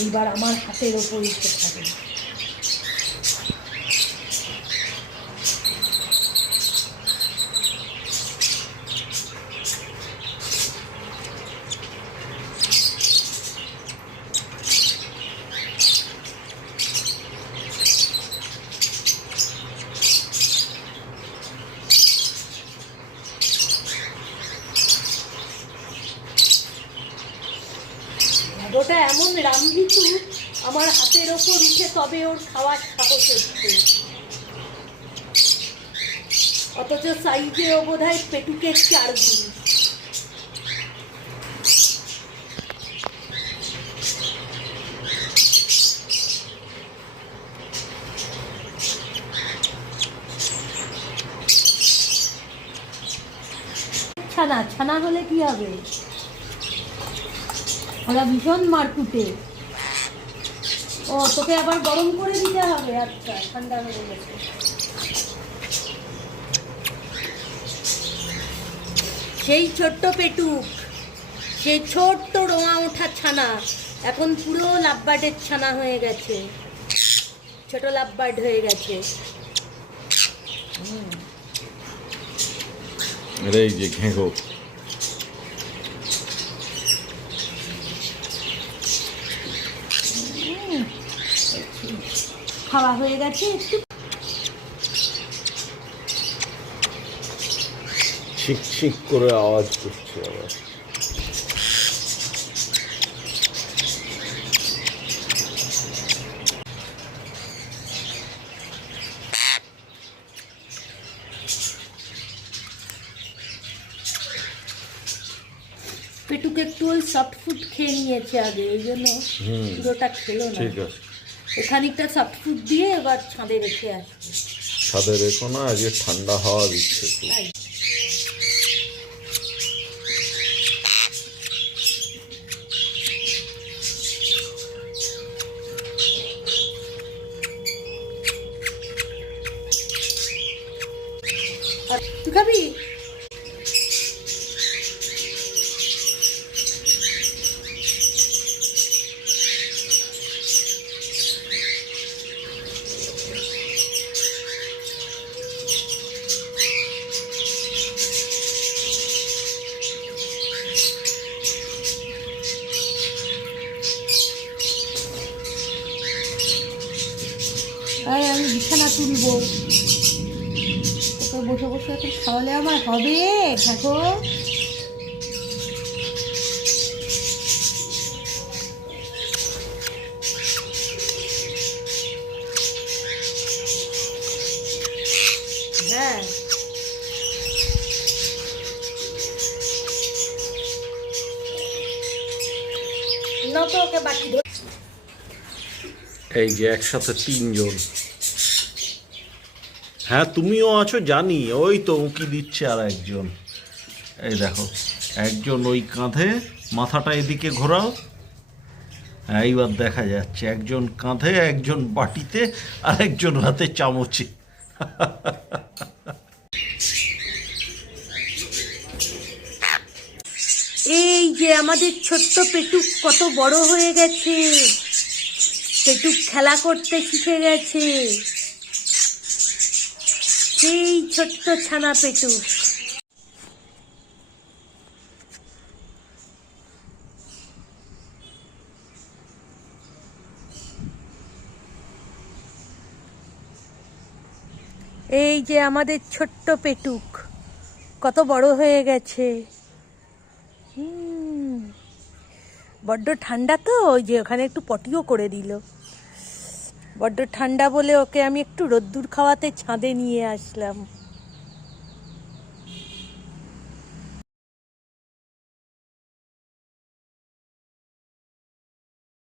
এইবার আমার হাতের ওপর উঠে খাবে। ওটা এমন রামভিতু, আমার হাতের ওপর উঠে তবে ওর খাওয়ার সাহস হচ্ছে। অথচ সাইজে ও বোধ হয় পেটুকের 4 গুণ। ছানা ছানা হলে কি হবে? ওরা ভীষণ মারকুটে। ও তোকে আবার গরম করে দিতে হবে। আচ্ছা, ঠান্ডা হয়ে গেছে। সেই ছোট্ট পেটুক, সেই ছোট্ট রোঁয়া ওঠা ছানা এখন পুরো লাভবার্ডের ছানা হয়ে গেছে, ছোট লাভবার্ড হয়ে গেছে। এই যে ঘেঁঘো, খাওয়া হয়ে গেছে একটু। ছিক ছিক করে আওয়াজ করছে আবার। পেটুক একটু ওই সফট ফুড খেয়ে নিয়েছে আগে, এই জন্য পুরোটা খেলো না। ঠিক আছে, খানিকটা সফট ফুড দিয়ে এবার ছাদে রেখে আসবে। ছাদে রেখো না, আজকে ঠান্ডা হাওয়া দিচ্ছে খুব। তুই খাবি? আমি বিছানা তুলবো, তোকে বসে বসে এখন খাওয়ালে আমার হবে? দেখো হ্যাঁ, না তো ওকে বাকি ধর। এই যে একসাথে 3 জন। হ্যাঁ, তুমিও আছো জানি, ওই তো উঁকি দিচ্ছে আর একজন। এই দেখো, একজন ওই কাঁধে, মাথাটা এদিকে ঘোরাও। হ্যাঁ, এইবার দেখা যাচ্ছে একজন কাঁধে, একজন বাটিতে, আর একজন হাতে চামচে। এই যে আমাদের ছোট্ট পেটুক কত বড় হয়ে গেছে। পেটুক খেলা করতে শিখে গেছে, সেই ছোট্ট ছানা পেটুক। এই যে আমাদের ছোট্ট পেটুক কত বড় হয়ে গেছে। বড্ড ঠান্ডা তো, ওই যে ওখানে একটু পটিও করে দিল। বড্ড ঠান্ডা বলে ওকে আমি একটু রোদ্দুর খাওয়াতে ছাদে নিয়ে আসলাম।